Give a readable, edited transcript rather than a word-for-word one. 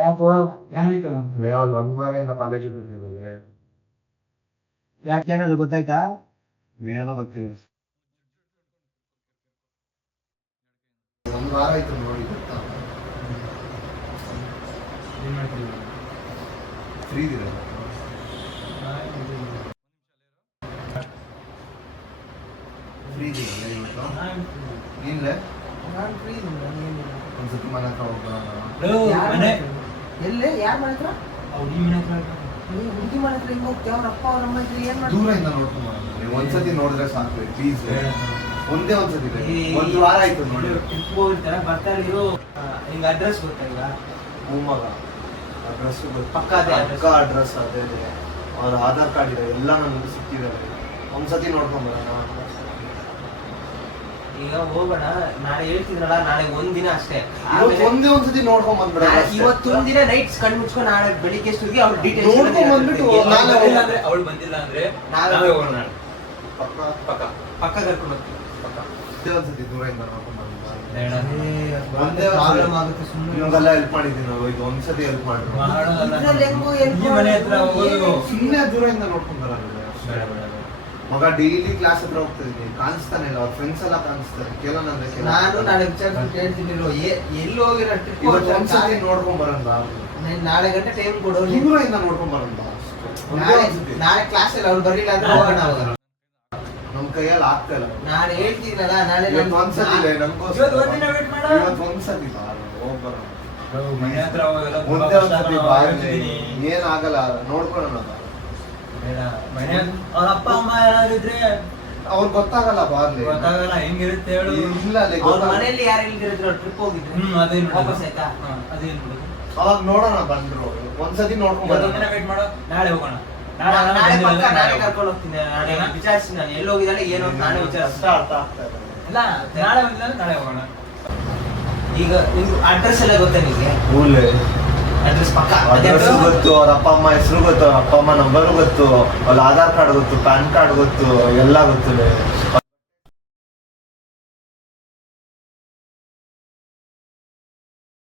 ಯಾವ್ದು ಒಂದುವರೆಯಿಂದ ಕಾಲೇಜಿಗೆ ಹೋಗಿದ್ದೀವಿ. ಯಾಕೆ ಅನ್ನೋದು ಗೊತ್ತಾಯ್ತಾ? ಏನೋ ಗೊತ್ತಿಲ್ಲ. ಒಂದು ವಾರ ಆಯ್ತು ನೋಡಿ ಗೊತ್ತಾ. ಫ್ರೀ ಇದೀರಲ್ಲ ಫ್ರೀ ಇದೀರಲ್ಲ ಇವತ್ತು ನೀನ್ಲೆ ನಾನು ಫ್ರೀ ಒಂದ್ಸತಿ ಮನೆ ಹತ್ರ ಹೋಗೋಣ. ಎಲ್ಲೇ ಯಾರ ಮನೆ ಹತ್ರ? ಹುಡುಗಿ ಮನೆ ಹತ್ರ ಹಿಂಗ್ ಹೋಗ್ತೇವೆ. ಅವ್ರ ಅಪ್ಪ ಅವ್ರ ಅಮ್ಮ ಹತ್ರ ಏನ್ ಮಾಡ್ತಾರೆ? ದೂರದಿಂದ ನೋಡ್ಕೊಂಡು ಬರೋಣ. ಒಂದ್ಸತಿ ನೋಡಿದ್ರೆ ಸಾಕು ಪ್ಲೀಸ್. ಒಂದೇ ಒಂದ್ಸತಿ ಒಂದು ವಾರ ಆಯ್ತು ನೋಡಿ. ಟ್ರಿಪ್ ಹೋಗಿರ್ತಾರ ಬರ್ತಾರೆ. ಇರೋ ಹಿಂಗ ಅಡ್ರೆಸ್ ಗೊತ್ತಾಗಿಲ್ಲ. ಹೂಮಗ ಅಡ್ರೆಸ್ ಪಕ್ಕ ಅಡ್ರೆಸ್ ಅದೇ ಅವ್ರ ಆಧಾರ್ ಕಾರ್ಡ್ ಇದೆ ಎಲ್ಲ ನನಗೆ ಸಿಕ್ಕಿದ್ದಾರೆ. ಒಂದ್ಸತಿ ನೋಡ್ಕೊಂಡ್ ಬರೋಣ. ಈಗ ಹೋಗೋಣ. ನಾಳೆ ಹೇಳ್ತಿದ್ರಲ್ಲ, ನಾಳೆ ಒಂದಿನ ಅಷ್ಟೇ. ಒಂದೇ ಒಂದ್ಸತಿ ನೋಡ್ಕೊಂಡ್ ಬಂದ್ಬಿಡ. ಇವತ್ತೊಂದಿನ ನೈಟ್ಸ್ ಕಣ್ ಮುಚ್ಕೊಂಡು ನಾಳೆ ಬೆಳಿಗ್ಗೆ ಎಷ್ಟೊತ್ತಿಗೆ ಅವ್ರ ಡೀಟೇಲ್ಸ್ ನೋಡ್ಕೊಂಡ್ ಬಂದ್ಬಿಟ್ಟು ಅವಳು ಬಂದಿಲ್ಲ ಅಂದ್ರೆ ನಾವೇ ಹೋಗೋಣ. ಪಕ್ಕ ಪಕ್ಕ ಪಕ್ಕ ಕರ್ಕೊಂಡು ಹೋಗ್ತೀವಿ. ಒಂದೇ ಒಂದ್ಸತಿ ದೂರದಿಂದ ನೋಡ್ಕೊಂಡ್ ಬಂದ್ಬಿಡ. ಒಂದೇ ಪ್ರಾಬ್ಲಮ್ ಆಗುತ್ತೆ ಸುಮ್ಮನೆ. ನಿಮ್ಗೆಲ್ಲ ಹೆಲ್ಪ್ ಮಾಡಿದ್ದೀನಿ ಇದು ಒಂದ್ಸತಿ ಹೆಲ್ಪ್ ಮಾಡ್ರು. ಮನೆ ಹತ್ರ ಹೋಗೋದು ಸುಮ್ಮನೆ ದೂರದಿಂದ ನೋಡ್ಕೊಂಡ್ ಬರೋದು. ಮಗ ಡೈಲಿ ಕ್ಲಾಸ್ ಹತ್ರ ಹೋಗ್ತಾ ಇದ್ದೀನಿ, ಕಾಣಿಸ್ತಾನೆ ಇಲ್ಲ. ಅವ್ರ ಫ್ರೆಂಡ್ಸ್ ಎಲ್ಲ ಕಾಣಿಸ್ತಾರೆ. ಕೇಳೋಣ ಅಂದ್ರೆ ನಾನು ನಾಳೆ ವಿಚಾರ ಕೇಳ್ತೀನಿ. ಎಲ್ಲಿ ಹೋಗಿರೋ ಟ್ರಿಪ್ ಇವತ್ತು ಒಂದ್ಸತಿ ನೋಡ್ಕೊಂಡ್ ಬರೋಣ. ನಾಳೆ ಗಂಟೆ ಟೈಮ್ ಕೊಡೋ. ದೂರದಿಂದ ನೋಡ್ಕೊಂಡ್ ಬರೋಣ. ನಾಳೆ ಕ್ಲಾಸ್ ಅಲ್ಲಿ ಅವ್ರು ಬರಲಿಲ್ಲ ಅಂದ್ರೆ ಹೋಗೋಣ. ಅವಾಗ ನಮ್ ಕೈಯಲ್ಲಿ ಆಗ್ತಾ ಇಲ್ಲ. ನಾನು ಹೇಳ್ತೀನಲ್ಲ, ನಾಳೆ ಒಂದ್ಸತಿ ಇವತ್ತು ಒಂದಿನ ವೇಟ್ ಮಾಡ. ಇವತ್ತು ಒಂದ್ಸತಿ ಹೋಗ್ ಬರೋಣ. ಮನೆ ಹತ್ರ ಹೋಗಲ್ಲ. ಒಂದೇ ಒಂದ್ಸತಿ ಏನಾಗಲ್ಲ ನೋಡ್ಕೊಳ್ಳೋಣ. ಮನೆ ಅವ್ರ ಅಪ್ಪ ಅಮ್ಮ ಯಾರಾದ್ರು ಇದ್ರೆ ಅವ್ರಿಗೆ ಗೊತ್ತಾಗಲ್ಲ ಬಾರ್ಲಿ. ಗೊತ್ತಾಗಲ್ಲ ಹೆಂಗಿರುತ್ತೆ ಹೇಳು. ಇಲ್ಲ ಅವ್ರ ಮನೆಯಲ್ಲಿ ಯಾರು ಇಲ್ದಿರಿದ್ರು ಟ್ರಿಪ್ ಹೋಗಿದ್ರು. ಅದೇ ವಾಪಸ್ ಆಯ್ತಾ? ಅದೇ ಅವಾಗ ನೋಡೋಣ ಬಂದ್ರು. ಒಂದ್ಸತಿ ನೋಡ್ಕೊಂಡ್ ಬರೋಣ. ವೇಟ್ ಮಾಡೋ. ನಾಳೆ ಹೋಗೋಣ. ನಾಳೆ ಪಕ್ಕ ನಾನೇ ಕರ್ಕೊಂಡು ಹೋಗ್ತೀನಿ. ನಾನೇ ವಿಚಾರಿಸಿ ನಾನು ಎಲ್ಲಿ ಹೋಗಿದ್ದಾನೆ ಏನು ಅಂತ ನಾನೇ ವಿಚಾರಿಸ್ತಾ. ಅರ್ಥ ಆಗ್ತಾ ಇಲ್ಲ. ಇಲ್ಲ ನಾಳೆ ಬಂದಿಲ್ಲ ಅಂದ್ರೆ ನಾಳೆ ಹೋಗೋಣ. ಈಗ ನಿಮ್ಗೆ ಅಡ್ರೆಸ್ ಎಲ್ಲ ಗೊತ್ತಾ ನಿಮಗೆ? ಊರ್ಲೆ ಅಡ್ರೆಸ್ ಪಕ್ಕ ಅಡ್ರೆಸ್ ಗೊತ್ತು, ಅವ್ರ ಅಪ್ಪ ಅಮ್ಮ ಹೆಸರು ಗೊತ್ತು, ಅವ್ರ ಅಪ್ಪ ಅಮ್ಮ ನಂಬರು ಗೊತ್ತು, ಅವ್ರ ಆಧಾರ್ ಕಾರ್ಡ್ ಗೊತ್ತು, ಪ್ಯಾನ್ ಕಾರ್ಡ್ ಗೊತ್ತು, ಎಲ್ಲ ಗೊತ್ತು.